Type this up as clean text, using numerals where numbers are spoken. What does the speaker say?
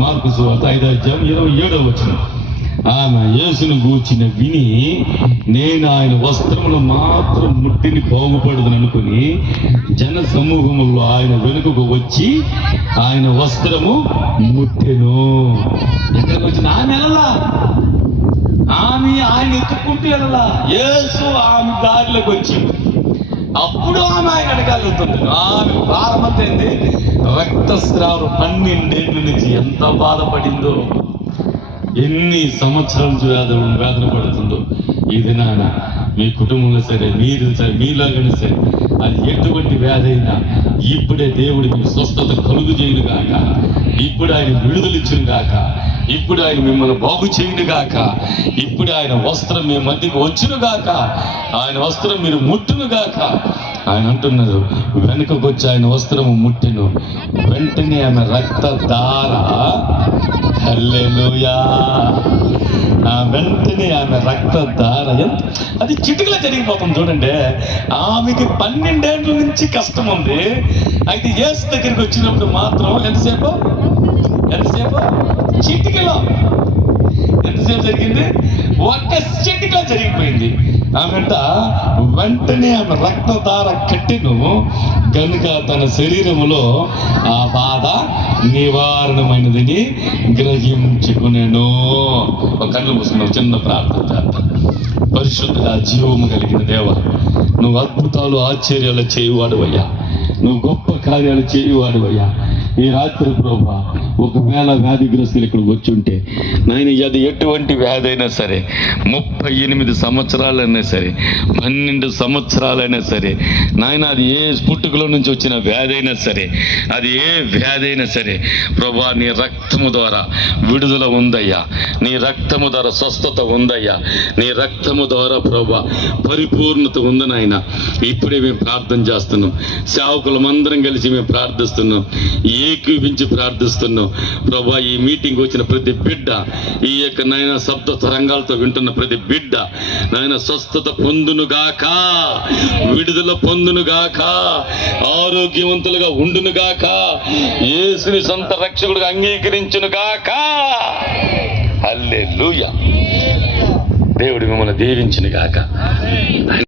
Mark సువార్త 5:27 ఆమె యేసును గూర్చిన విని, నేను ఆయన వస్త్రములు మాత్రం ముట్టిని బాగుపడదని అనుకుని జన సమూహములో ఆయన వెనుకకు వచ్చి ఆయన వస్త్రము ముట్టెను. ఎక్కడికి వచ్చిన ఆమె వెళ్ళలా, ఆమె ఆయన ఎత్తుకుంటూ వెళ్ళలా, యేసు ఆమె దారిలోకి వచ్చి అప్పుడు ఆమె ఆయన అడగాలుతుంది. ఆమె ప్రారంభమైంది రక్తస్రావం 12 ఏళ్ళ నుంచి. ఎంత బాధపడిందో, ఎన్ని సంవత్సరాల వేదన పడుతుందో. ఈ దినాన మీ కుటుంబంలో సరే, మీరు సరే, మీలాగానే సరే, అది ఎటువంటి వ్యాధి అయినా ఇప్పుడే దేవుడు మీకు స్వస్థత కలుగు చేయను గాక, ఇప్పుడు ఆయన విడుదలిచ్చును గాక, ఇప్పుడు ఆయన మిమ్మల్ని బాగు చేయను గాక, ఇప్పుడు ఆయన వస్త్రం మీ మధ్యకు వచ్చును గాక, ఆయన వస్త్రం మీరు ముట్టును గాక. ఆయన అంటున్నారు, వెనుకకు వచ్చి ఆయన వస్త్రము ముట్టెను, వెంటనే ఆమె రక్తధార, హల్లెలూయా, వెంటనే ఆమె రక్తధార అది చిటికలో జరిగిపోతుంది. చూడండి, ఆమెకి 12 ఏళ్ళ నుంచి కష్టం ఉంది. అయితే యేసు దగ్గరికి వచ్చినప్పుడు మాత్రం ఎంతసేపు చిటికలో, ఎంతసేపు జరిగింది? ఒక్క చిటికలో జరిగిపోయింది. ఆమెట వెంటనే ఆమె రక్తధార కట్టెను కనుక తన శరీరములో ఆ బాధ నివారణమైనదని గ్రహించుకునేను. ఒక కళ్ళు మూసుకున్నావు, చిన్న ప్రార్థన చేద్దాం. పరిశుద్ధ జీవము కలిగిన దేవ, నువ్వు అద్భుతాలు ఆశ్చర్యాలు చేయువాడువయ్యా, నువ్వు గొప్ప కార్యాలు చేయువాడువయ్యా. ఈ రాత్రి ప్రభువా, ఒకవేళ వ్యాధిగ్రస్తులు ఇక్కడికి వచ్చి ఉంటే నాయన, అది ఎటువంటి వ్యాధి అయినా సరే, 38 సంవత్సరాలైనా సరే, 12 సంవత్సరాలైనా సరే నాయన, అది ఏ పుట్టుకలో నుంచి వచ్చిన వ్యాధి అయినా సరే, అది ఏ వ్యాధి అయినా సరే ప్రభువా, నీ రక్తము ద్వారా విడుదల ఉందయ్యా, నీ రక్తము ద్వారా స్వస్థత ఉందయ్యా, నీ రక్తము ద్వారా ప్రభువా పరిపూర్ణత ఉంది నాయన. ఇప్పుడే మేము ప్రార్థన చేస్తున్నాం, సేవకులమందరం కలిసి మేము ప్రార్థిస్తున్నాం, ఏకీవించి ప్రార్థిస్తున్నాం ప్రభా. ఈ మీటింగ్ వచ్చిన ప్రతి బిడ్డ, ఈ యొక్క నాయన శబ్ద తరంగాలతో వింటున్న ప్రతి బిడ్డ నాయన స్వస్థత పొందునుగాక, విడుదల పొందునుగాక, ఆరోగ్యవంతులుగా ఉండునుగాక, యేసుని సొంత రక్షకుడిగా అంగీకరించునుగాక. హల్లెలూయా. దేవుడు మిమ్మల్ని దీవించునుగాక.